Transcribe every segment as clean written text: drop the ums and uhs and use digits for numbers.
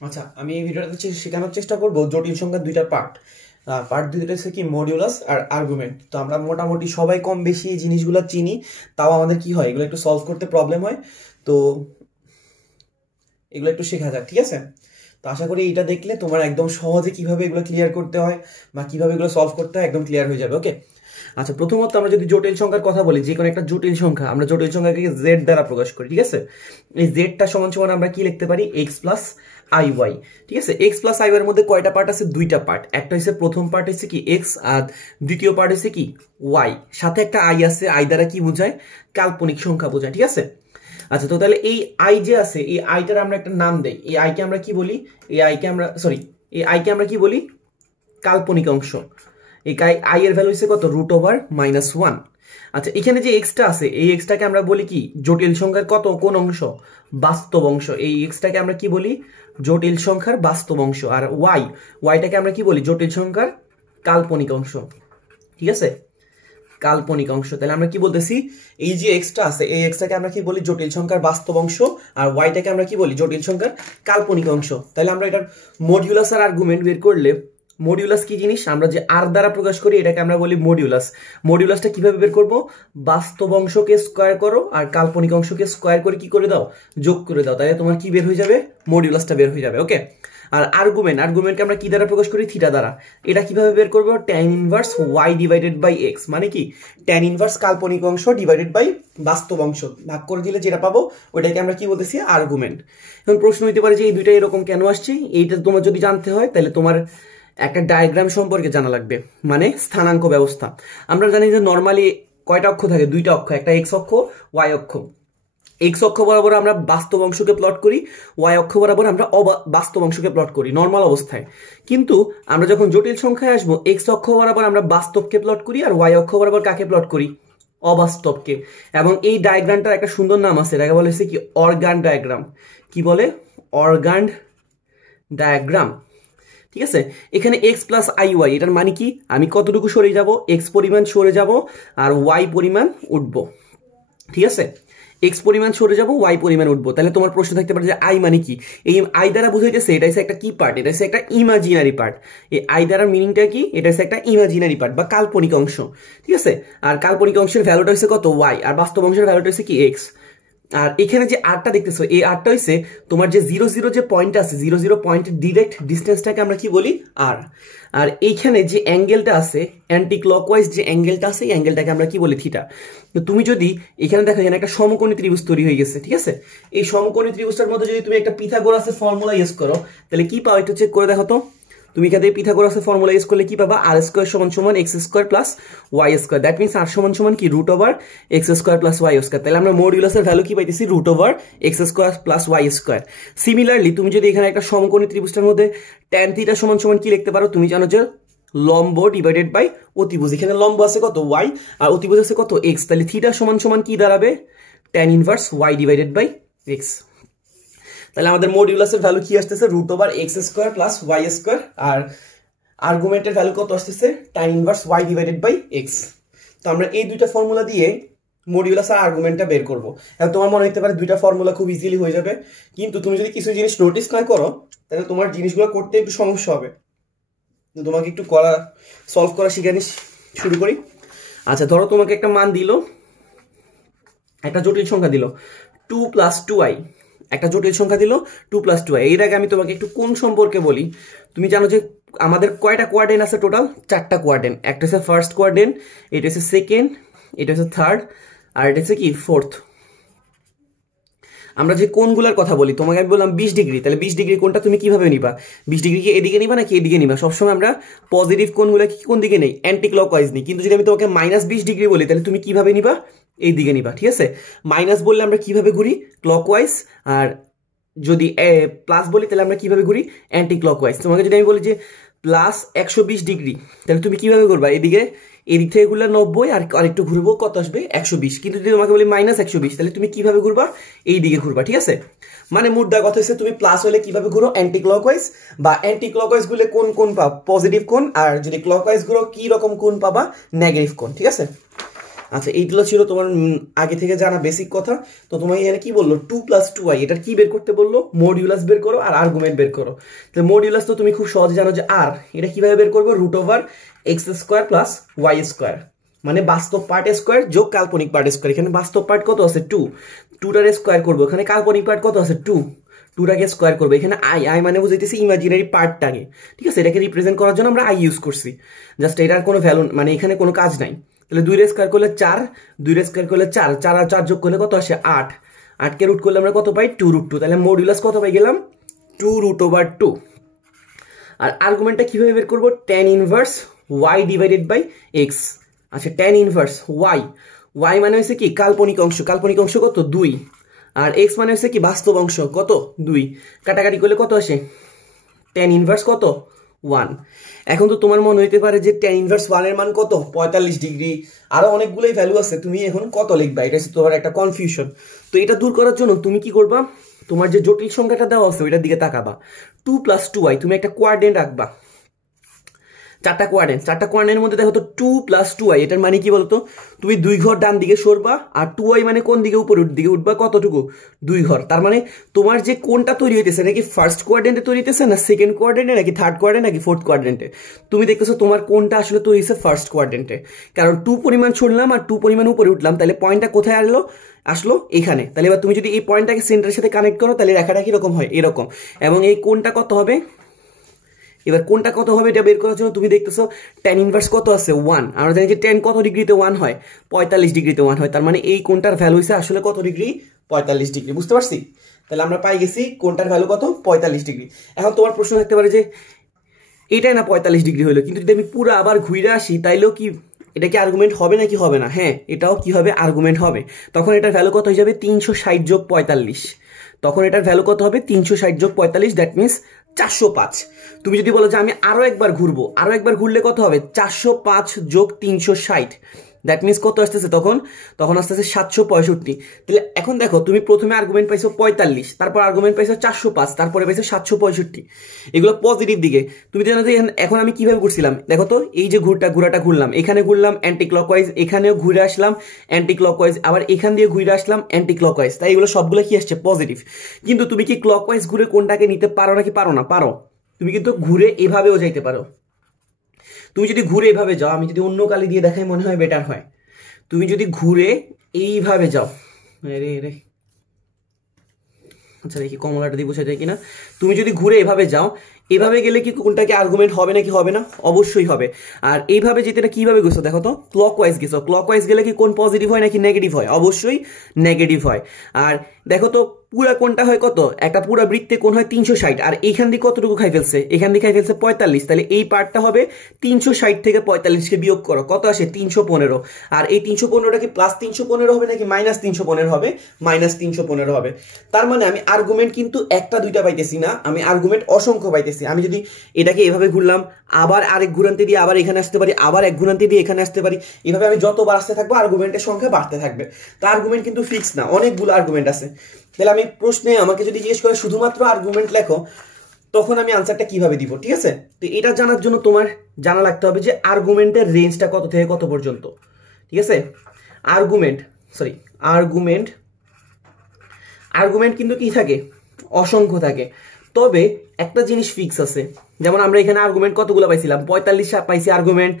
আচ্ছা, আমি এই ভিডিওটাতে শেখানোর চেষ্টা করবো জটিল সংখ্যার দুইটা পার্ট। পার্ট দুইটা হচ্ছে কি মডিউলাস আর আর্গুমেন্ট। তো আমরা মোটামুটি সবাই কম বেশি এই জিনিসগুলো চিনি, তাও আমাদের কি হয় এগুলো একটু সলভ করতে প্রবলেম হয়। তো এগুলো একটু শেখা যাক, ঠিক আছে? তো আশা করি এটা দেখলে তোমার একদম সহজে কিভাবে এগুলো ক্লিয়ার করতে হয় বা কিভাবে এগুলো সলভ করতে হয় একদম ক্লিয়ার হয়ে যাবে। ওকে, আচ্ছা, প্রথমত আমরা যদি জটিল সংখ্যার কথা বলি, যে কোনো একটা জটিল সংখ্যা আমরা জটিল সংখ্যাকে জেড দ্বারা প্রকাশ করি, ঠিক আছে? এই জেডটা সমান সমান আমরা কি লিখতে পারি? এক্স প্লাস আই ওয়াই, ঠিক আছে? এক্স প্লাস আই ওয়াই এর মধ্যে কয়টা পার্ট আছে? দুইটা পার্ট। একটা হচ্ছে প্রথম পার্ট হচ্ছে কি এক্স, আর দ্বিতীয় পার্ট হচ্ছে কি ওয়াই। সাথে একটা আই আছে, আই দ্বারা কি বোঝায়? কাল্পনিক সংখ্যা বোঝায়, ঠিক আছে? আচ্ছা, তো তাহলে এই আই যে আছে, এই আইটার আমরা একটা নাম দেই। এই আইকে আমরা কি বলি? এই আইকে আমরা কি বলি? কাল্পনিক অংশ। এই আই এর ভ্যালু হচ্ছে কত? √/-1। আচ্ছা, এখানে যে এক্সটা আছে, এই এক্সটাকে আমরা বলি কি? জটিল সংখ্যার কোন অংশ? বাস্তব অংশ। এই এক্সটাকে আমরা কি বলি? জটিল সংখ্যার বাস্তব অংশ। আর ওয়াইটাকে আমরা কি বলি? জটিল সংখ্যার কাল্পনিক অংশ, ঠিক আছে? কাল্পনিক অংশ। তাহলে আমরা কি বলতেছি? এই যে এক্সটা আছে, এই এক্সটাকে আমরা কি বলি? জটিল সংখ্যার বাস্তব অংশ। আর ওয়াইটাকে আমরা কি বলি? জটিল সংখ্যার কাল্পনিক অংশ। তাহলে আমরা এটার মডিউলাস আর আর্গুমেন্ট বের করলে, মডিউলাস কি জিনিস? আমরা যে আর দ্বারা প্রকাশ করি এটাকে আমরা বলি মডিউলাস। মডিউলাসটা কিভাবে বের করব? বাস্তব অংশকে স্কোয়ার করো আর কাল্পনিক অংশকে স্কোয়ার করে কি করে দাও? যোগ করে দাও। তাহলে তোমার কি বের হয়ে যাবে? মডিউলাসটা বের হয়ে যাবে। ওকে, আর আর্গুমেন্টকে আমরা কি দ্বারা প্রকাশ করি? থিটা দ্বারা। এটা কিভাবে বের করবো? tan inverse y divided by x, মানে কি tan ইনভার্স কাল্পনিক অংশ ডিভাইডেড বাই বাস্তব অংশ, ভাগ করে দিলে যেটা পাবো ওইটাকে আমরা কি বলতেছি? আর্গুমেন্ট। এখন প্রশ্ন হইতে পারে যে এই দুইটা এরকম কেন আসছে? এইটা তোমার যদি জানতে হয় তাহলে তোমার একটা ডায়াগ্রাম সম্পর্কে জানা লাগবে, মানে স্থানাঙ্ক ব্যবস্থা। আমরা জানি যে নর্মালি কয়টা অক্ষ থাকে? দুইটা অক্ষ, একটা এক্স অক্ষ, ওয়াই অক্ষ। এক্স অক্ষ বরাবর আমরা বাস্তব অংশকে প্লট করি, ওয়াই অক্ষ বরাবর আমরা বাস্তব অংশকে প্লট করি নর্মাল অবস্থায়। কিন্তু আমরা যখন জটিল সংখ্যায় আসবো, এক্স অক্ষ বরাবর আমরা বাস্তবকে প্লট করি, আর ওয়াই অক্ষ বরাবর কাকে প্লট করি? অবাস্তবকে। এবং এই ডায়াগ্রামটার একটা সুন্দর নাম আছে, এটাকে বলে কি? Organ diagram. কি বলে? অর্গান ডায়াগ্রাম, ঠিক আছে? এখানে এক্স প্লাস আই ওয়াই, এটার মানে কি? আমি কতটুকু সরে যাব? এক্স পরিমাণ সরে যাব আর ওয়াই পরিমাণ উঠবো, ঠিক আছে? এক্স পরিমাণ সরে যাব, ওয়াই পরিমাণ উঠবো। তাহলে তোমার প্রশ্ন থাকতে পারে যে আই মানে কি? এই আই দ্বারা বুঝাইতেছে এটা হচ্ছে একটা কি পার্ট? এটা হচ্ছে একটা ইমাজিনারি পার্ট। এই আই দ্বারা মিনিংটা কি? এটা হচ্ছে একটা ইমাজিনারি পার্ট বা কাল্পনিক অংশ, ঠিক আছে? আর কাল্পনিক অংশের ভ্যালুটা হচ্ছে কত? ওয়াই। আর বাস্তব অংশের ভ্যালুটা হচ্ছে কি? এক্স। আর এখানে যে আরটা দেখতেছো, এই আরটা হচ্ছে তোমার যে 0 0 যে পয়েন্ট আছে, 0 0 পয়েন্টের ডিরেক্ট ডিস্টেন্সটাকে আমরা কি বলি? আর। আর এইখানে যে অ্যাঙ্গেলটা আছে, অ্যান্টি ক্লকওয়াইজ যে অ্যাঙ্গেলটা আছে, এই অ্যাঙ্গেলটাকে আমরা কি বলি? থিটা। তো তুমি যদি এখানে দেখো, এখানে একটা সমকোণী ত্রিভুজ তৈরি হয়ে গেছে, ঠিক আছে? এই সমকোণী ত্রিভুজটার মধ্যে যদি তুমি একটা পিথাগোরাসের ফর্মুলা ইউজ করো, তাহলে কি পাও? একটু চেক করে দেখো তো। তুমি এখান থেকে পিথাগোরাসের ফর্মুলা ইউজ করলে কি পাবা? আর স্কোয়ার সমান সমান x square plus y square. That means r সমান সমান কি? √/x square plus y square. তাহলে আমরা মডিউলাসের ভ্যালু কি পাইতেছি? √/x square plus y square. Similarly তুমি যদি এখানে একটা সমকোণী ত্রিভুজটার মধ্যে tan থিটা সমান সমান কি লিখতে পারো? তুমি জানো যে লম্ব ডিভাইডেড বাই অতিভুজ। এখানে লম্ব আছে কত? ওয়াই, আর অতিভুজ আছে কত? এক্স। তাহলে থিটা সমান সমান কি দাঁড়াবে? tan inverse y divided by x. তাহলে আমাদের মডিউলাসের ভ্যালু কি আসতেছে? √/x square plus y square. আর আর্গুমেন্টের ভ্যালু কত আসতেছে? tan inverse y divided by x. তো আমরা এই দুইটা ফর্মুলা দিয়ে মডিউলাস আর আর্গুমেন্টটা বের করবো। এখন তোমার মনে হতে পারে দুইটা ফর্মুলা খুব ইজিলি হয়ে যাবে, কিন্তু তুমি যদি কিছু জিনিস নোটিস না করো তাহলে তোমার জিনিসগুলো করতে একটু সমস্যা হবে। তোমাকে একটু সলভ করা শিখানি শুরু করি। আচ্ছা, ধরো তোমাকে একটা মান দিল, একটা জটিল সংখ্যা দিল 2 + 2i। একটা জটিল সংখ্যা দিল 2 + 2i। এর আগে আমি তোমাকে একটু কোণ সম্পর্কে বলি। তুমি জানো যে আমাদের কয়টা কোয়াড্রেন্ট আছে? টোটাল 4টা কোয়াড্রেন্ট। একটা হচ্ছে ফার্স্ট কোয়াড্রেন্ট, এটা হচ্ছে সেকেন্ড, এটা হচ্ছে থার্ড, আর এটা হচ্ছে কি? ফোর্থ। আমরা যে কোণগুলোর কথা বলি, তোমাকে আমি বললাম 20 ডিগ্রি। তাহলে 20 ডিগ্রি কোণটা তুমি কিভাবে নিবা? 20 ডিগ্রি কি এদিকে নিবা নাকি এদিকে নিবা? সবসময় আমরা পজিটিভ কোণগুলো কি কোন দিকে নেই? অ্যান্টি ক্লকওয়াইজ নিই। কিন্তু যদি আমি তোমাকে -20 ডিগ্রি বলি, তাহলে তুমি কিভাবে নিবা? এই দিকে নিবা, ঠিক আছে? মাইনাস বললে আমরা কিভাবে ঘুরি? ক্লকওয়াইজ। আর যদি প্লাস বলি তাহলে আমরা কিভাবে ঘুরি? Anti clockwise. তোমাকে যদি আমি বলি যে +120 ডিগ্রি, তাহলে তুমি কিভাবে করবা? এদিক থেকে ঘুরলে 90, আর আরেকটু ঘুরবো, কত আসবে? 120। কিন্তু যদি তোমাকে বলি -120, তাহলে তুমি কিভাবে ঘুরবা? এই দিকে ঘুরবা, ঠিক আছে? মানে মুদ্রা কথা হচ্ছে তুমি প্লাস হলে কিভাবে ঘুরো? Anti clockwise. বা অ্যান্টি ক্লকওয়াইজ গুলো কোন পাবা? পজিটিভ কোণ। আর যদি ক্লকওয়াইজ ঘুরো কি রকম কোণ পাবা? নেগেটিভ কোণ, ঠিক আছে? আচ্ছা, এইগুলো ছিল তোমার আগে থেকে জানা বেসিক কথা। তো তোমাকে এখানে কি বললো, 2+2y, এটার কি বের করতে বললো, মডিউলাস বের করো আর আর্গুমেন্ট বের করো। তাহলে মডিউলাস তো তুমি খুব সহজে জানো যে আর, এটা কিভাবে বের করবো, √x² + y², মানে বাস্তব পার্ট স্কোয়ার যোগ কাল্পনিক পার্ট স্কোয়ার। এখানে বাস্তব পার্ট কত আছে 2, 2টার স্কোয়ার করবো, এখানে কাল্পনিক পার্ট কত আছে 2, 2টাকে স্কোয়ার করবো। এখানে আই মানে বুঝাইতেছি ইমাজিনারি পার্টটাকে, ঠিক আছে, এটাকে রিপ্রেজেন্ট করার জন্য আমরা আই ইউজ করছি, জাস্ট এটার কোনো ভ্যালু মানে এখানে কোনো কাজ নাই। তাহলে 2 স্কোয়ার করলে 4, 2 স্কোয়ার করলে 4, 4 আর 4 যোগ করলে কত আসে 8, 8কে রুট করলে আমরা কত পাই 2√2। তাহলে মডিউলাস কত পাই গেলাম 2√2। আর আর্গুমেন্টটা কিভাবে বের করবো, tan inverse y divided by x। আচ্ছা, tan ইনভার্স y, y মানে হচ্ছে কি কাল্পনিক অংশ, কাল্পনিক অংশ কত 2, আর x মানে হচ্ছে কি বাস্তব অংশ কত 2, কাটাকাটি করলে কত আসে tan ইনভার্স কত 1। এখন তো তোমার মনে হইতে পারে যে tan ইনভার্স 1 এর মান কত 45 ডিগ্রি, আরো অনেকগুলোই ভ্যালু আছে, তুমি এখন কত লিখবা, এটা হচ্ছে তোমার একটা কনফিউশন। তো এটা দূর করার জন্য তুমি কি করবা, তোমার যে জটিল সংখ্যাটা দেওয়া আছে ওইটার দিকে তাকাবা, 2+2y, তুমি একটা কোয়াড্রেন্ট রাখবা, চারটা কোয়াড্রেন্টের মধ্যে দেখো তো 2+2y, এটার মানে কি বলতো, তুমি 2 ঘর ডান দিকে সরবা, আর 2y মানে কোন দিকে উপরে দিকে উঠবা কতটুকু 2 ঘর। তার মানে তোমার যে কোনটা তৈরি হইতেছে, নাকি ফার্স্ট কোয়াড্রেন্টে তৈরি হইতেছে, না সেকেন্ড কোয়াড্রেন্টে, নাকি থার্ড কোয়াড্রেন্ট, নাকি ফোর্থ কোয়াড্রেন্টে। তুমি দেখতেছো তোমার কোনটা আসলে তৈরি হয়েছে ফার্স্ট কোয়াড্রেন্টে, কারণ 2 পরিমাণ ছড়লাম আর 2 পরিমাণ উপরে উঠলাম, তাহলে পয়েন্টটা কোথায় আসলো এখানে। তাহলে এবার তুমি যদি এই পয়েন্টটাকে সেন্টারের সাথে কানেক্ট করো, তাহলে রেখাটা কিরকম হয় এরকম, এবং এই কোনটা কত হবে, এবার কোনটা কত হবে এটা বের করার জন্য তুমি দেখতেছো tan ইনভার্স কত আছে 1, আমরা জানি যে tan কত ডিগ্রিতে 1 হয়, 45 ডিগ্রিতে 1 হয়, তার মানে এই কোনটার ভ্যালু হইছে আসলে কত ডিগ্রি 45 ডিগ্রি, বুঝতে পারছি। তাহলে আমরা পাই গেছি কোনটার ভ্যালু কত 45 ডিগ্রি। এখন তোমার প্রশ্ন থাকতে পারে যে এটাই না 45 ডিগ্রি হলো, কিন্তু যদি আমি পুরো আবার ঘুরে আসি তাইলেও কি এটা কি আর্গুমেন্ট হবে নাকি হবে না, হ্যাঁ এটাও কি হবে আর্গুমেন্ট হবে। তখন এটার ভ্যালু কত হয়ে যাবে 360 যোগ 45, তখন এটার ভ্যালু কত হবে 360 যোগ 45, দ্যাট মিনস 405। তুমি যদি বলো যে আমি আরো একবার ঘুরবো, আরো একবার ঘুরলে কত হবে 405 যোগ 360, দ্যাট মিনস কত আসতেছে তখন আসতেছে 765। তাহলে এখন দেখো তুমি প্রথমে আর্গুমেন্ট পাইছো 45, তারপর আর্গুমেন্ট পাইছো 405, তারপরে পাইছো 765, এগুলো পজিটিভ দিকে। তুমি জানো যে এখন আমি কিভাবে ঘুরছিলাম, দেখো তো এই যে ঘোরাটা ঘুরলাম, এখানে ঘুরলাম অ্যান্টি ক্লকওয়াইজ, এখানেও ঘুরে আসলাম অ্যান্টি ক্লকওয়াইজ, আবার এখান দিয়ে ঘুরে আসলাম অ্যান্টি ক্লকওয়াইজ, তাই এগুলো সবগুলো কি আসছে পজিটিভ। কিন্তু তুমি কি ক্লকওয়াইজ ঘুরে কোনটাকে নিতে পারো নাকি পারো না, পারো। তুমি কিন্তু ঘুরে এভাবেও যাইতে পারো, তুমি যদি ঘুরে এভাবে যাও, আমি যদি অন্য কালি দিয়ে দেখাই মনে হয় বেটার হয়। তুমি যদি ঘুরে এইভাবে যাও, রে আচ্ছা দেখি কমলাটা দিয়ে বোঝা যায় কিনা, তুমি যদি ঘুরে এভাবে যাও, এভাবে গেলে কি কোনটাকে আর্গুমেন্ট হবে নাকি হবে না, অবশ্যই হবে। আর এইভাবে যেতে এটা কিভাবে গেছো দেখো তো, ক্লকওয়াইজ গেছো, ক্লকওয়াইজ গেলে কি কোন পজিটিভ হয় নাকি নেগেটিভ হয়, অবশ্যই নেগেটিভ হয়। আর দেখো তো পুরা কোনটা হয় কত, একটা পুরা বৃত্তে কোন হয় 360, আর এইখান দিয়ে কতটুকু খাই ফেলছে, এখান দিয়ে খাই ফেলছে 45, তাহলে এই পার্টটা হবে 360 থেকে 45কে বিয়োগ করো কত আসে 315, আর এই 315টা কি প্লাস 315 হবে নাকি মাইনাস 315 হবে, মাইনাস 315 হবে। তার মানে আমি আর্গুমেন্ট কিন্তু একটা দুইটা পাইতেছি না, আমি আর্গুমেন্ট অসংখ্য পাইতেছি। আমি যদি এটাকে এভাবে ঘুরলাম, আবার আরেক ঘুরান্তি দিয়ে আবার এখানে আসতে পারি, আবার এক ঘুরান্তি দিয়ে এখানে আসতে পারি, এভাবে আমি যতবার আসতে থাকবো আর্গুমেন্টের সংখ্যা বাড়তে থাকবে। তা আর্গুমেন্ট কিন্তু ফিক্স না, অনেকগুলো আর্গুমেন্ট আছে। তাহলে আমি প্রশ্নে আমাকে যদি জিজ্ঞেস করে শুধুমাত্র আর্গুমেন্ট লেখো, তখন আমি আনসারটা কিভাবে দিব, ঠিক আছে। তো এটা জানার জন্য তোমার জানা লাগতে হবে যে আর্গুমেন্টের রেঞ্জটা কত থেকে কত পর্যন্ত, ঠিক আছে। আর্গুমেন্ট কিন্তু কি থাকে, অসংখ্য থাকে। তবে একটা জিনিস ফিক্স আছে, যেমন আমরা এখানে আর্গুমেন্ট কতগুলো পাইছিলাম, 45 পাইছি আর্গুমেন্ট,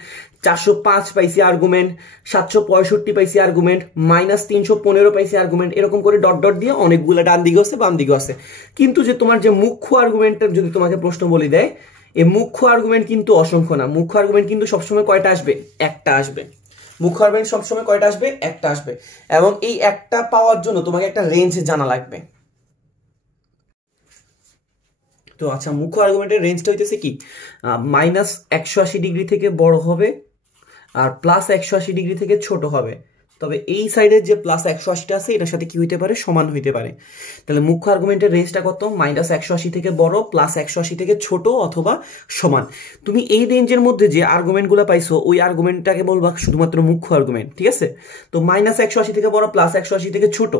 405 পাইছি আর্গুমেন্ট, 765 পাইছি আর্গুমেন্ট, -315 পাইছি আর্গুমেন্ট, এরকম করে ডট ডট দিয়ে অনেকগুলো ডান দিকে আছে বাম দিকে আছে। কিন্তু যে তোমার যে মুখ্য আর্গুমেন্টের যদি তোমাকে প্রশ্ন বলি দেয়, এই মুখ্য আর্গুমেন্ট কিন্তু অসংখ্য না, মুখ্য আর্গুমেন্ট কিন্তু সবসময় কয়টা আসবে, একটা আসবে। মুখ্য আর্গুমেন্ট সবসময় কয়টা আসবে, একটা আসবে। এবং এই একটা পাওয়ার জন্য তোমাকে একটা রেঞ্জ জানা লাগবে। তো আচ্ছা, মুখ্য আর্গুমেন্টের রেঞ্জটা হইতেছে কি, -180 ডিগ্রি থেকে বড় হবে আর +180 ডিগ্রি থেকে ছোট হবে। তবে এই সাইডের যে +180টা আছে এটার সাথে কি হইতে পারে, সমান হইতে পারে। তাহলে মুখ্য আর্গুমেন্টের রেঞ্জটা কত, -180 থেকে বড়, +180 থেকে ছোট অথবা সমান। তুমি এই রেঞ্জের মধ্যে যে আর্গুমেন্টগুলো পাইছো ওই আর্গুমেন্টটাকে বলবা শুধুমাত্র মুখ্য আর্গুমেন্ট, ঠিক আছে। তো -180 থেকে বড়, +180 থেকে ছোট,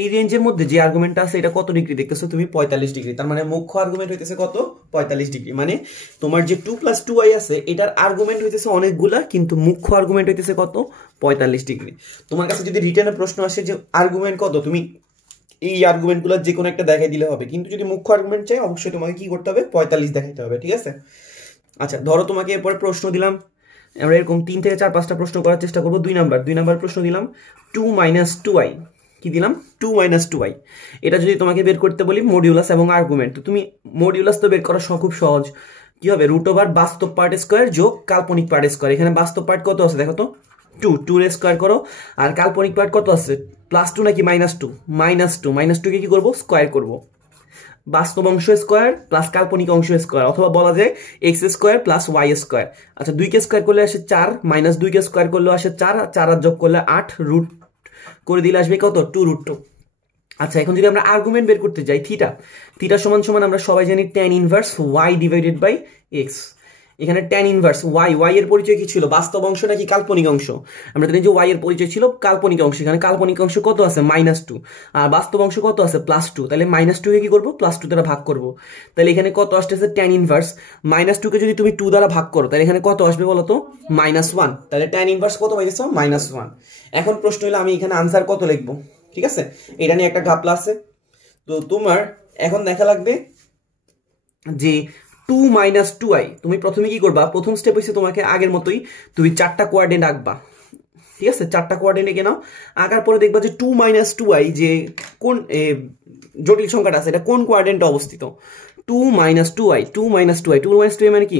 এই রেঞ্জের মধ্যে যে আর্গুমেন্টটা আছে এটা কত ডিগ্রি দেখতেছো তুমি 45 ডিগ্রি। তার মানে মুখ্য আর্গুমেন্ট হইতেছে কত 45 ডিগ্রি। মানে তোমার যে 2 + 2i আছে এটার আর্গুমেন্ট হইতেছে অনেকগুলা, কিন্তু মুখ্য আর্গুমেন্ট হইতেছে কত 45 ডিগ্রি। তোমার কাছে যদি রিটেনে প্রশ্ন আসে যে আর্গুমেন্ট কত, তুমি এই আর্গুমেন্টগুলো যে কোনো একটা দেখাই দিলে হবে, কিন্তু যদি মুখ্য আর্গুমেন্ট চাই অবশ্যই তোমাকে কি করতে হবে 45 দেখাইতে হবে, ঠিক আছে। আচ্ছা ধরো তোমাকে এরপরে প্রশ্ন দিলাম, আমরা এরকম 3 থেকে 4-5টা প্রশ্ন করার চেষ্টা করবো। 2 নাম্বার প্রশ্ন দিলাম 2 - 2i, কি দিলাম 2 - 2i। এটা যদি তোমাকে বের করতে বলি মডিউলাস এবং আর্গুমেন্ট, তো তুমি মডিউলাস তো বের করা খুব সহজ, কি হবে √ বাস্তব পার্ট স্কোয়ার যোগ কাল্পনিক পার্ট স্কোয়ার। এখানে বাস্তব পার্ট কত আছে দেখো তো 2 এর স্কোয়ার করো, আর কাল্পনিক পার্ট কত আছে +2 নাকি -2, -2 কে কি করবো স্কোয়ার করবো, বাস্তব অংশ স্কোয়ার প্লাস কাল্পনিক অংশ স্কোয়ার, অথবা বলা যায় x² + y স্কোয়ার। আচ্ছা 2 কে স্কোয়ার করলে আসে 4, -2 কে স্কোয়ার করলে আসে 4, 4 আর যোগ করলে 8, রুট করে দিলে আসবে কত 2√2। আচ্ছা এখন যদি আমরা আর্গুমেন্ট বের করতে যাই থিটা সমান আমরা সবাই জানি tan ইনভার্স y / x। এখানে tan ইনভার্স y এর পরিচয় কি ছিল, বাস্তব অংশ নাকি কাল্পনিক অংশ? আমরা জানি যে y এর পরিচয় ছিল কাল্পনিক অংশ। এখানে কাল্পনিক অংশ কত আছে -2, আর বাস্তব অংশ কত আছে +2। তাহলে -2 কে কি করবো +2 দ্বারা ভাগ করব। তাহলে এখানে কত আসতেছে tan ইনভার্স -2 কে যদি তুমি 2 দ্বারা ভাগ করো তাহলে এখানে কত আসবে বলো তো -1। তাহলে tan ইনভার্স কত হয়ে গেছে -1। এখন প্রশ্ন হলো আমি এখানে আনসার কত লিখবো, ঠিক আছে, এটা নিয়ে একটা ঘাপলা আছে। তো তোমার এখন দেখা লাগবে যে 2 - 2i, তুমি প্রথমে কি করবা, প্রথম স্টেপ হচ্ছে তোমাকে আগের মতোই তুমি 4টা কোয়াড্রেন্ট আঁকবা, ঠিক আছে, 4টা কোয়াড্রেন্ট এঁকে নাও। আঁকার পরে দেখবা যে 2 - 2i যে কোন জটিল সংখ্যাটা আছে এটা কোন কোয়াড্রেন্টে অবস্থিত। 2 - 2i, 2 - 2i মানে কি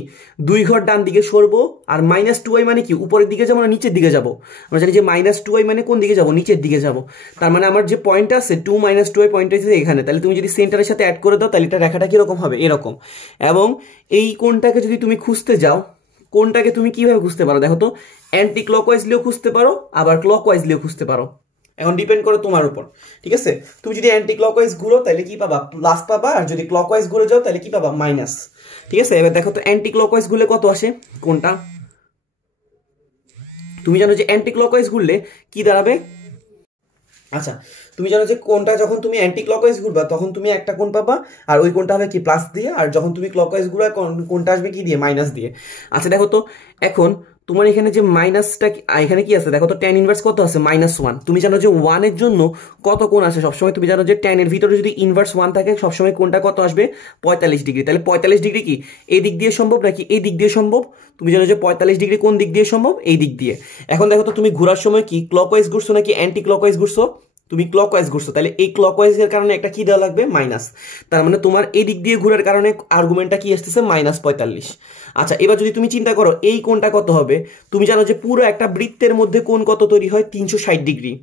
2 ঘর ডান দিকে সরবো, আর -2i মানে কি উপরের দিকে যাবো না নিচের দিকে যাবো। আমরা জানি যে -2i মানে কোন দিকে যাবো, নিচের দিকে যাবো। তার মানে আমার যে পয়েন্ট আছে 2 - 2i পয়েন্ট আছে এখানে, তাহলে তুমি যদি সেন্টারের সাথে অ্যাড করে দাও তাহলে এটা রেখাটা কিরকম হবে এরকম। এবং এই কোণটাকে যদি তুমি খুঁজতে যাও, কোণটাকে তুমি কিভাবে খুঁজতে পারো দেখো তো, অ্যান্টি ক্লকওয়াইজলিও খুঁজতে পারো আবার ক্লকওয়াইজলিও খুঁজতে পারো, এখন ডিপেন্ড করে তোমার উপর, ঠিক আছে। তুমি যদি অ্যান্টি ক্লকওয়াইজ ঘুরো তাহলে কি পাবা প্লাস পাবা, আর যদি ক্লকওয়াইজ ঘুরে যাও তাহলে কি পাবা মাইনাস, ঠিক আছে। এবার দেখো তো অ্যান্টি ক্লকওয়াইজ ঘুরলে কত আসে কোনটা, তুমি জানো যে অ্যান্টি ক্লকওয়াইজ ঘুরলে কি দাঁড়াবে। আচ্ছা তুমি জানো যে কোনটা যখন তুমি অ্যান্টি ক্লকওয়াইজ ঘুরবা তখন তুমি একটা কোণ পাবা, আর ওই কোণটা হবে কি প্লাস দিয়ে, আর যখন তুমি ক্লকওয়াইজ ঘুরবা কোণটা আসবে কি দিয়ে মাইনাস দিয়ে। আচ্ছা দেখো তো এখন তোমার এখানে যে মাইনাসটা এখানে কি আছে দেখো তো, tan ইনভার্স কত আছে -1। তুমি জানো যে 1 এর জন্য কত কোণ আসে সবসময়, তুমি জানো যে tan এর ভিতরে যদি ইনভার্স 1 থাকে সবসময় কোণটা কত আসবে 45 ডিগ্রি। তাহলে 45 ডিগ্রি কি এই দিক দিয়ে সম্ভব নাকি এই দিক দিয়ে সম্ভব? তুমি জানো যে 45 ডিগ্রি কোন দিক দিয়ে সম্ভব, এই দিক দিয়ে। এখন দেখো তো তুমি ঘোরার সময় কি ক্লকওয়াইজ ঘুরছো নাকি অ্যান্টি ক্লকওয়াইজ ঘুরছো, তুমি ক্লকওয়াইজ ঘুরছো, তাহলে এই ক্লকওয়াইজের কারণে একটা কি দেওয়া লাগবে মাইনাস। তার মানে তোমার এই দিক দিয়ে ঘোরার কারণে আর্গুমেন্টটা কি আসতেছে -45। আচ্ছা এবার যদি তুমি চিন্তা করো এই কোণটা কত হবে, তুমি জানো যে পুরো একটা বৃত্তের মধ্যে কোণ কত তৈরি হয় 360 ডিগ্রি।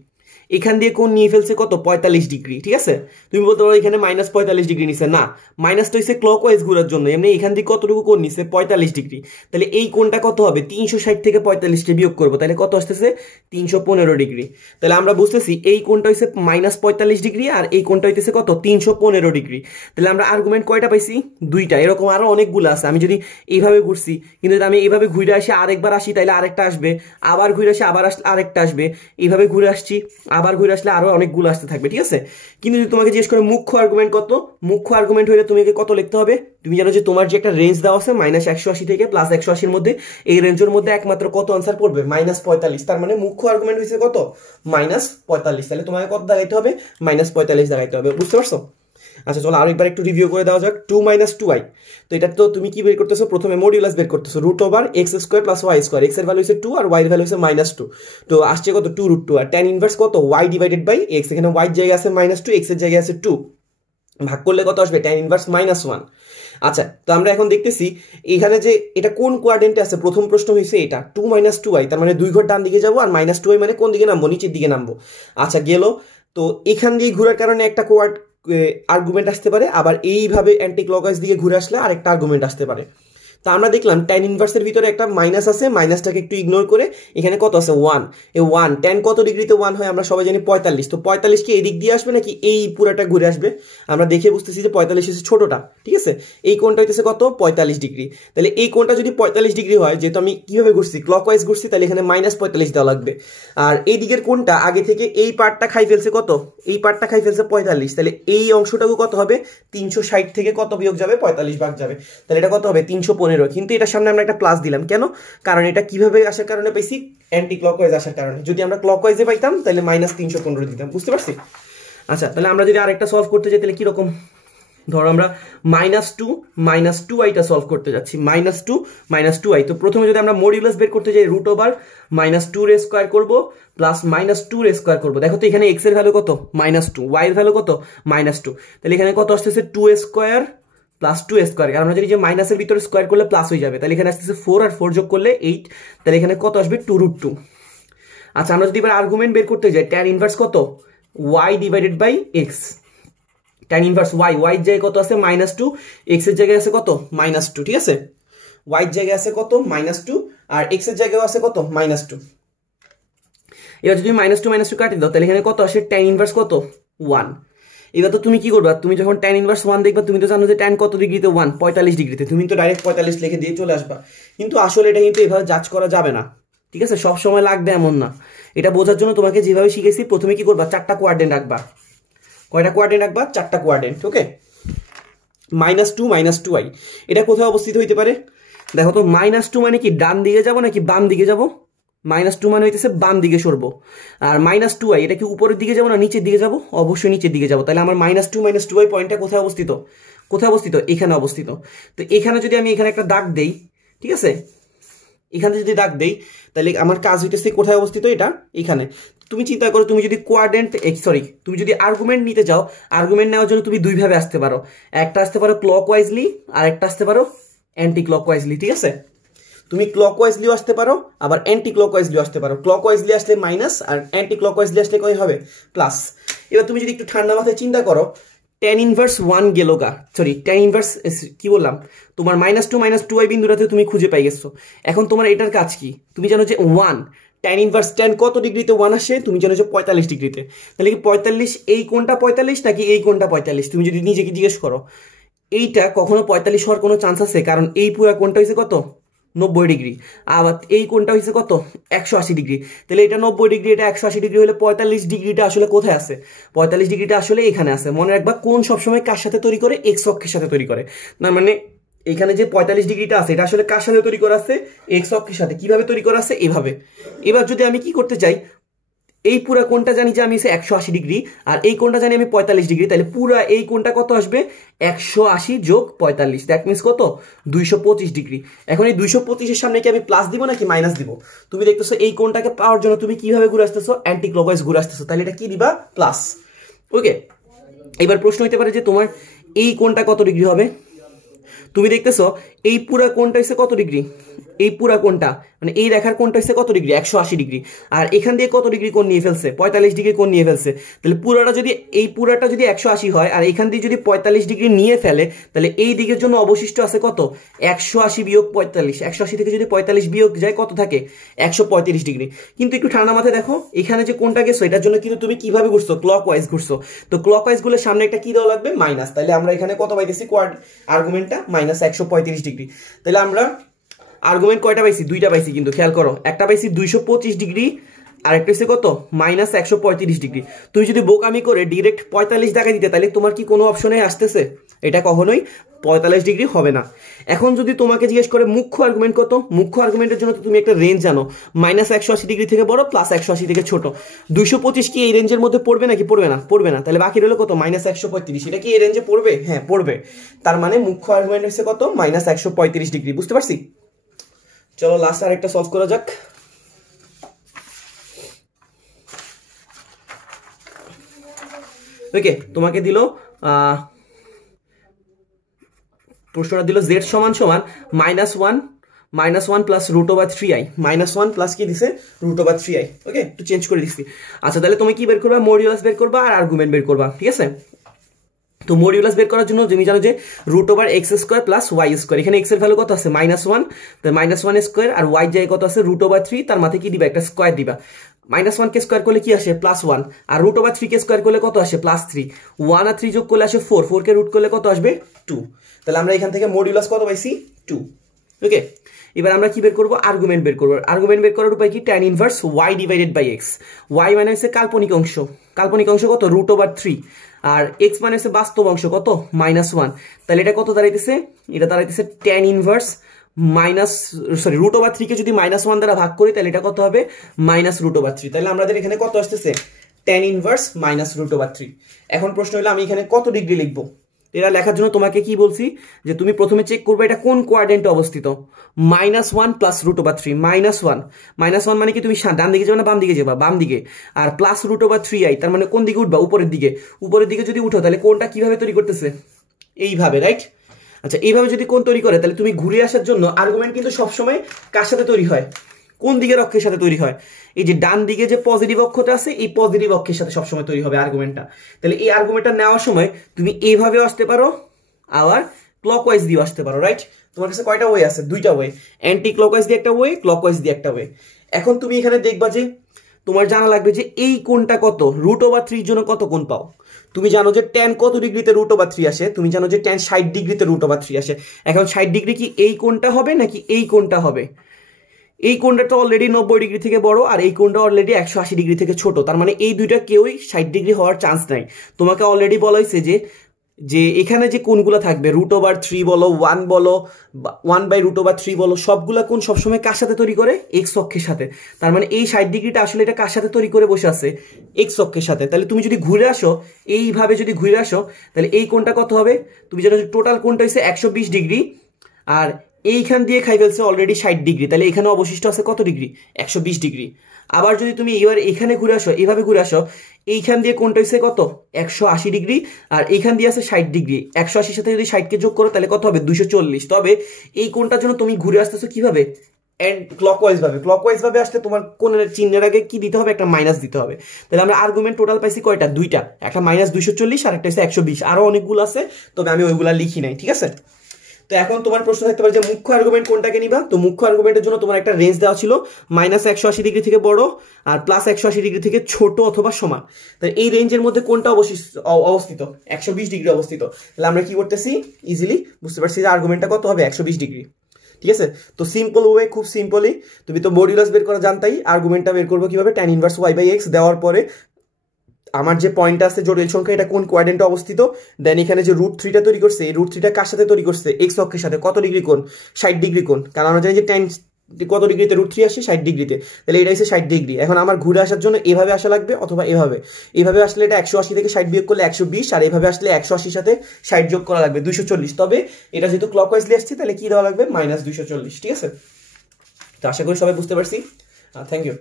এখান দিয়ে কোণ নিয়ে ফেলছে কত 45 ডিগ্রি, ঠিক আছে। তুমি বলতে পারো এখানে -45 ডিগ্রি নিছে, না মাইনাস তো হচ্ছে ক্লকওয়াইজ ঘোরার জন্য, এমনি এখান দিয়ে কতটুকু কোণ নিছে 45 ডিগ্রি। তাহলে এই কোণটা কত হবে 360 থেকে 45কে বিয়োগ করবো, তাহলে কত আসতেছে 315 ডিগ্রি। তাহলে আমরা বুঝতেছি এই কোণটা হচ্ছে -45 ডিগ্রি আর এই কোণটা হইতেছে কত 315 ডিগ্রি। তাহলে আমরা আর্গুমেন্ট কয়টা পাইছি, 2টা। এরকম আরো অনেকগুলো আছে, আমি যদি এইভাবে ঘুরছি কিন্তু যদি আমি এইভাবে ঘুরে আসি আরেকবার আসি তাহলে আরেকটা আসবে, আবার ঘুরে আসি আবার আসলে আরেকটা আসবে, এইভাবে ঘুরে আসছি আবার ঘুরে আসলে আরো অনেকগুলো আসতে থাকবে, ঠিক আছে। কিন্তু যদি তোমাকে জিজ্ঞেস করে মুখ্য আর্গুমেন্ট কত, মুখ্য আর্গুমেন্ট হলে তুমি কত লিখতে হবে, তুমি জানো যে তোমার যে একটা রেঞ্জ দেওয়া আছে -180 থেকে +180 মধ্যে, এই রেঞ্জের মধ্যে একমাত্র কত আনসার পড়বে -45। তার মানে মুখ্য আর্গুমেন্ট হয়েছে কত -45। তাহলে তোমাকে কত দাগাইতে হবে -45 দাগাইতে হবে, বুঝতে পারছো। আচ্ছা চলো আরেকবার একটু রিভিউ করে দেওয়া যাক। 2 - 2i, তো এটা তো তুমি কি বের করতেছো, প্রথমে মডিউলাস বের করতেছো √x² + y², x এর ভ্যালু হচ্ছে 2 আর y এর ভ্যালু হচ্ছে -2, তো আসছে কত 2√2, আর tan ইনভার্স কত y / x, এখানে y এর জায়গায় আছে -2, x এর জায়গায় আছে 2, ভাগ করলে কত আসবে tan ইনভার্স -1। আচ্ছা তো আমরা এখন দেখতেছি এখানে যে এটা কোন কোয়াড্রেন্টে আছে, প্রথম প্রশ্ন হয়েছে এটা 2 - 2i, তার মানে 2 ঘর ডান দিকে যাবো, আর -2i মানে কোন দিকে নামবো, নিচের দিকে নামবো। আচ্ছা গেল, তো এখান দিয়ে ঘোরার কারণে একটা আর্গুমেন্ট আসতে পারে, আবার এইভাবে অ্যান্টি ক্লকওয়াইজ দিকে ঘুরে আসলে আরেকটা আর্গুমেন্ট আসতে পারে। তো আমরা দেখলাম tan ইনভার্সের ভিতরে একটা মাইনাস আছে, মাইনাসটাকে একটু ইগনোর করে এখানে কত আছে 1, এই 1 tan কত ডিগ্রিতে 1 হয় আমরা সবাই জানি 45। তো 45 কি এই দিক দিয়ে আসবে নাকি এই পুরাটা ঘুরে আসবে? আমরা দেখে বুঝতেছি যে 45 হচ্ছে ছোটটা, ঠিক আছে। এই কোণটা হইতেছে কত 45 ডিগ্রি। তাহলে এই কোণটা যদি 45 ডিগ্রি হয়, যেহেতু আমি কিভাবে ঘুরছি ক্লকওয়াইজ ঘুরছি, তাহলে এখানে -45 দেওয়া লাগবে। আর এই দিকের কোণটা আগে থেকে এই পার্টটা খাই ফেলছে কত, এই পার্টটা খাই ফেলছে 45, তাহলে এই অংশটাও কত হবে 360 থেকে কত বিয়োগ যাবে 45 ভাগ যাবে, তাহলে এটা কত হবে 315। কিন্তু এটার সামনে আমরা একটা প্লাস দিলাম কেন? কারণ এটা কিভাবে আসার কারণে পাইছি, অ্যান্টি ক্লকওয়াইজ আসার কারণে। যদি আমরা ক্লকওয়াইজে পাইতাম তাহলে -315 দিতাম, বুঝতে পারছি? আচ্ছা, তাহলে আমরা যদি আরেকটা সলভ করতে যাই তাহলে কিরকম, ধরো আমরা -2 টা সলভ করতে যাচ্ছি, -2 তো প্রথমে যদি আমরা মডিউলাস বের করতে যাই √2 করব প্লাস -2 করব। দেখো তো এখানে x এর ভ্যালু কত -2, y এর ভ্যালু কত -2, তাহলে এখানে কত আসতেছে 2 প্লাস 2 কারণ আমরা জানি যে মাইনাসের ভিতরে স্কোয়ার করলে প্লাস হয়ে যাবে, তাহলে এখানে আসতেছে 4 আর 4 যোগ করলে 8, তাহলে এখানে কত আসবে 2√2। আচ্ছা, আমরা যদি এবার আর্গুমেন্ট বের করতে যাই, tan ইনভার্স কত y divided by x, tan inverse y এর জায়গায় কত আছে -2, x এর জায়গায় আছে কত -2, ঠিক আছে। y এর জায়গায় আছে কত -2 আর x এর জায়গায় আছে কত -2। এবার যদি -2 কাটি দাও তাহলে এখানে কত আসে tan ইনভার্স কত 1। এবার তো তুমি কি করবা, তুমি যখন tan ইনভার্স 1 দেখবা, তুমি তো জানো যে tan কত ডিগ্রিতে 1 45 ডিগ্রিতে, তুমি তো ডাইরেক্ট 45 লিখে দিয়ে চলে আসবা। কিন্তু আসলে এটা কিন্তু এভাবে জাজ করা যাবে না, ঠিক আছে। সব সময় লাগবে এমন না। এটা বোঝার জন্য তোমাকে যেভাবে শিখেছি, প্রথমে কি করবা 4টা কোয়াড্রেন্ট রাখবা। কয়টা কোয়াড্রেন্ট রাখবা? 4টা কোয়াড্রেন্ট, ওকে। -2 এটা কোথায় অবস্থিত হইতে পারে? দেখো তো -2 মানে কি ডান দিকে যাব নাকি বাম দিকে যাব? -2 মানে হইতেছে বাম দিকে সরবো। আর -2i এটা কি উপরের দিকে যাবো না নিচের দিকে যাব? অবশ্যই নিচের দিকে যাব। তাহলে আমার -2i পয়েন্টটা কোথায় অবস্থিত? এখানে অবস্থিত। তো এখানে যদি আমি এখানে একটা দাগ দেই, ঠিক আছে, এখানে যদি দাগ দেই তাহলে আমার কাজ হইতেছে কোথায় অবস্থিত? এটা এখানে। তুমি চিন্তা করো, তুমি যদি তুমি যদি আর্গুমেন্ট নিতে যাও, আর্গুমেন্ট নেওয়ার জন্য তুমি দুইভাবে আসতে পারো। একটা আসতে পারো ক্লকওয়াইজলি আর একটা আসতে পারো অ্যান্টি ক্লকওয়াইজলি, ঠিক আছে। তুমি ক্লকওয়াইজলিও আসতে পারো, আবার অ্যান্টি ক্লকওয়াইজলিও আসতে পারো। ক্লকওয়াইজলি আসলে মাইনাস আর অ্যান্টি ক্লকওয়াইজলি আসলে কই হবে প্লাস। এবার তুমি যদি একটু ঠান্ডা মাথায় চিন্তা করো, tan ইনভার্স 1 গেল গা, tan ইনভার্স কি বললাম, তোমার -2 i বিন্দুটাতে তুমি খুঁজে পাই গেছো। এখন তোমার এটার কাজ কি? তুমি জানো যে 1 tan ইনভার্স tan কত ডিগ্রিতে 1 আসে? তুমি জানো যে 45 ডিগ্রিতে। তাহলে কি 45 এই কোণটা 45 নাকি এই কোণটা 45? তুমি যদি নিজেকে জিজ্ঞেস করো, এইটা কখনো 45 হওয়ার কোনো চান্স আছে? কারণ এই পুরো কোণটা হয়েছে কত 90 ডিগ্রি, আবার এই কোণটা হয়েছে কত 180 ডিগ্রি। তাহলে এটা 90 ডিগ্রি, এটা 180 ডিগ্রি হলে 45 ডিগ্রিটা আসলে কোথায় আছে? 45 ডিগ্রিটা আসলে এখানে আছে। মনে রাখবা, কোণ সবসময় কার সাথে তৈরি করে? এক্স অক্ষের সাথে তৈরি করে। না মানে এখানে যে 45 ডিগ্রিটা আছে এটা আসলে কার সাথে তৈরি করা আছে? এক্স অক্ষের সাথে। কিভাবে তৈরি করা আছে? এভাবে। এবার যদি আমি কি করতে চাই, এই পুরো কোণটা জানি যে আমি 180 ডিগ্রি আর এই কোণটা জানি আমি 45 ডিগ্রি, তাহলে পুরো এই কোণটা কত আসবে? 180 যোগ 45, দ্যাট মিনস কত 225 ডিগ্রি। এখন এই 225 এর সামনে কি আমি প্লাস দিব নাকি মাইনাস দিব? তুমি দেখতেছো এই কোণটাকে পাওয়ার জন্য তুমি কিভাবে ঘুরে আসতেছো? অ্যান্টি ক্লকওয়াইজ ঘুরে আসতেছো, তাহলে এটা কি দিবা? প্লাস, ওকে। এবার প্রশ্ন হইতে পারে যে তোমার এই কোণটা কত ডিগ্রি হবে? তুমি দেখতেছো এই পুরা কোণটা হচ্ছে কত ডিগ্রি? এই পুরা কোণটা মানে এই রেখার কোণটা হচ্ছে কত ডিগ্রি? 180 ডিগ্রি। আর এখান দিয়ে কত ডিগ্রি কোণ নিয়ে ফেলছে? 45 ডিগ্রি কোণ নিয়ে ফেলছে। তাহলে পুরাটা যদি এই পুরাটা যদি 180 হয় আর এখান দিয়ে যদি 45 ডিগ্রি নিয়ে ফেলে, তাহলে এই দিকের জন্য অবশিষ্ট আছে কত? 180 বিয়োগ 45। 180 থেকে যদি 45 বিয়োগ যায় কত থাকে? 135 ডিগ্রি। কিন্তু একটু ঠান্ডা মাথায় দেখো, এখানে যে কোণটা গেছো এটার জন্য কিন্তু তুমি কিভাবে ঘুরছো? ক্লকওয়াইজ ঘুরছো। তো ক্লকওয়াইজ গুলোর সামনে একটা কি দেওয়া লাগবে? মাইনাস। তাহলে আমরা এখানে কত পাইতেছি? আর্গুমেন্টটা -135 ডিগ্রি। তাহলে আমরা আর্গুমেন্ট কয়টা পাইছি? দুইটা পাইছি, কিন্তু খেয়াল করো, একটা পাইছি 225 ডিগ্রি আর একটা হচ্ছে কত -135 ডিগ্রি। তুমি যদি বোকামি করে ডিরেক্ট 45 টাকা দিতে, তাহলে তোমার কি কোনো অপশনে আসতেছে? এটা কখনোই 45 ডিগ্রি হবে না। এখন যদি তোমাকে জিজ্ঞেস করে মুখ্য আর্গুমেন্ট কত, মুখ্য আর্গুমেন্টের জন্য তো তুমি একটা রেঞ্জ জানো, -180 ডিগ্রি থেকে বড়, +180 থেকে ছোট। 225 কি এই রেঞ্জের মধ্যে পড়বে নাকি? পড়বে না, পড়বে না। তাহলে বাকি রইল কত? -135। এটা কি এই রেঞ্জে পড়বে? হ্যাঁ পড়বে। তার মানে মুখ্য আর্গুমেন্ট হচ্ছে কত? -135 ডিগ্রি। বুঝতে পারছি? চলো লাস্ট আর একটা সলভ করা যাক। ওকে, তোমাকে দিল প্রশ্নটা দিল z সমান সমান -1 প্লাস √3i, -1 প্লাস কি দিছে? √3i। ওকে, একটু চেঞ্জ করে দিচ্ছি। আচ্ছা, তাহলে তুমি কি বের করবা? মডিউলাস বের করবা আর আর্গুমেন্ট বের করবা, ঠিক আছে। তো মডিউলাস বের করার জন্য তুমি জানো যে √x² প্লাস y², এখানে x এর ভ্যালু কত আছে -1, তো -1² আর y জায়গায় কত আছে √3, তার মাথায় কি দিবা একটা স্কয়ার দিবা। -1 কে স্কয়ার করলে কি আসে +1, আর √3 কে স্কয়ার করলে কত আসে +3, 1 আর 3 যোগ করলে আসে 4, 4 কে রুট করলে কত আসবে 2। তাহলে আমরা এখান থেকে মডিউলাস কত পাইছি 2। ওকে, এবার আমরা কি বের করব, আর্গুমেন্ট বের করব। আর্গুমেন্ট বের করার উপায় কি, tan inverse y divided by x। y মানে হচ্ছে কাল্পনিক অংশ, কাল্পনিক অংশ কত √3, আর x মানে হচ্ছে বাস্তব অংশ কত -1। তাহলে এটা কত দাঁড়াইতেছে, এটা দাঁড়াইতেছে tan ইনভার্স √3 কে যদি -1 দ্বারা ভাগ করি তাহলে এটা কত হবে -√3। তাহলে আমাদের এখানে কত আসতেছে tan ইনভার্স -√3। এখন প্রশ্ন হলো আমি এখানে কত ডিগ্রি লিখবো। এটা লেখার জন্য তোমাকে কি বলছি যে তুমি প্রথমে চেক করবে এটা কোন কোয়াড্রেন্টে অবস্থিত, -1 প্লাস √3, -1 মানে কি তুমি ডান দিকে যাবে না বাম দিকে যাবা, বাম দিকে, আর প্লাস √3i তার মানে কোন দিকে উঠবা, উপরের দিকে। উপরের দিকে যদি উঠো তাহলে কোনটা কিভাবে তৈরি করতেছে, এইভাবে, রাইট। আচ্ছা, এইভাবে যদি কোন তৈরি করে তাহলে তুমি ঘুরে আসার জন্য আর্গুমেন্ট কিন্তু সবসময় কার সাথে তৈরি হয়, কোন দিকের অক্ষের সাথে তৈরি হয়, এই যে ডান দিকে যে পজিটিভ অক্ষটা আছে এই পজিটিভ অক্ষের সাথে সবসময় তৈরি হবে আর্গুমেন্টটা। তাহলে এই আর্গুমেন্টটা নেওয়ার সময় তুমি এইভাবেও আসতে পারো, আবার ক্লকওয়াইজ দিয়েও আসতে পারো, রাইট। তোমার কাছে কয়টা ওয়ে আছে, দুইটা ওয়ে, অ্যান্টি ক্লকওয়াইজ দিয়ে একটা ওয়ে, ক্লকওয়াইজ দিয়ে একটা ওয়ে। এখন তুমি এখানে দেখবা যে তোমার জানা লাগবে যে এই কোণটা কত, √3 জন্য কত কোণ পাও। তুমি জানো যে tan কত ডিগ্রিতে √3 আসে, তুমি জানো যে tan 60 ডিগ্রিতে √3 আসে। এখন 60 ডিগ্রি কি এই কোণটা হবে নাকি এই কোণটা হবে, এই কোণটা তো অলরেডি 90 ডিগ্রি থেকে বড়, আর এই কোণটা অলরেডি 180 ডিগ্রি থেকে ছোট, তার মানে এই দুইটা কেউই 60 ডিগ্রি হওয়ার চান্স নাই। তোমাকে অলরেডি বলা হয়েছে যে এখানে যে কোণগুলো থাকবে √3 বলো, 1 বলো, 1/√3 বলো, সবগুলা কোণ সবসময় কার সাথে তৈরি করে, এক্স অক্ষের সাথে। তার মানে এই 60 ডিগ্রিটা আসলে এটা কার সাথে তৈরি করে বসে আছে, এক্স অক্ষের সাথে। তাহলে তুমি যদি ঘুরে আসো, এইভাবে যদি ঘুরে আসো তাহলে এই কোণটা কত হবে, তুমি জানো যে টোটাল কোণটা হচ্ছে 120 ডিগ্রি, আর এইখান দিয়ে খাই ফেলছে অলরেডি 60 ডিগ্রি, তাহলে এখানে অবশিষ্ট আছে কত ডিগ্রি, 120 ডিগ্রি। আবার যদি তুমি এবার এখানে ঘুরে আসো, এইভাবে ঘুরে আসো, এইখান দিয়ে কোনটা হচ্ছে কত, 180 ডিগ্রি, আর এইখান দিয়ে আছে 60 ডিগ্রি। 180 সাথে যদি 60 কে যোগ করো তাহলে কত হবে, 240। তবে এই কোণটার জন্য তুমি ঘুরে আসতেছো কিভাবে, এন্ড ক্লকওয়াইজ ভাবে। ক্লকওয়াইজ ভাবে আসলে তোমার কোণের চিহ্নের আগে কি দিতে হবে, একটা মাইনাস দিতে হবে। তাহলে আমরা আর্গুমেন্ট টোটাল পাইছি কয়টা, দুইটা, একটা -240 আর একটা হচ্ছে 120, আরো অনেকগুলো আছে, তবে আমি ওইগুলা লিখি নাই, ঠিক আছে। তো এখন তোমার প্রশ্ন থাকতে পারে যে মুখ্য আর্গুমেন্ট কোনটাকে নিবা। তো মুখ্য আর্গুমেন্টের জন্য তোমার একটা রেঞ্জ দেওয়া ছিল, -180 ডিগ্রি থেকে বড় আর +180 ডিগ্রি থেকে ছোট অথবা সমান। তাই এই রেঞ্জের মধ্যে কোনটা অবস্থিত, 120 ডিগ্রি অবস্থিত। তাহলে আমরা কি করতেছি, ইজিলি বুঝতে পারছি যে আর্গুমেন্টটা কত হবে, 120 ডিগ্রি, ঠিক আছে। তো সিম্পল ওয়ে, খুব সিম্পলি তুমি তো মডিউলাস বের করা জানতাই, আর্গুমেন্টটা বের করবো কিভাবে, tan ইনভার্স y/x দেওয়ার পরে আমার যে পয়েন্ট আছে জটিল সংখ্যা, এটা কোন কোয়াড্রেন্টে অবস্থিত, দেন এখানে যে √3টা তৈরি করছে, এই √3টা কার সাথে তৈরি করছে, এক্স অক্ষের সাথে, কত ডিগ্রি কোণ, 60 ডিগ্রি কোণ, কারণ আমরা জানি যে tan কত ডিগ্রিতে √3 আসে, 60 ডিগ্রিতে। তাহলে এটা হচ্ছে 60 ডিগ্রি। এখন আমার ঘুরে আসার জন্য এভাবে আসা লাগবে অথবা এইভাবে আসলে এটা 180 থেকে 60 বিয়োগ করলে 120, আর এইভাবে আসলে 180 সাথে 60 যোগ করা লাগবে 240। তবে এটা যেহেতু ক্লকওয়াইজলি আসছে তাহলে কি দেওয়া লাগবে, -240, ঠিক আছে। তো আশা করি সবাই বুঝতে পারছি, থ্যাংক ইউ।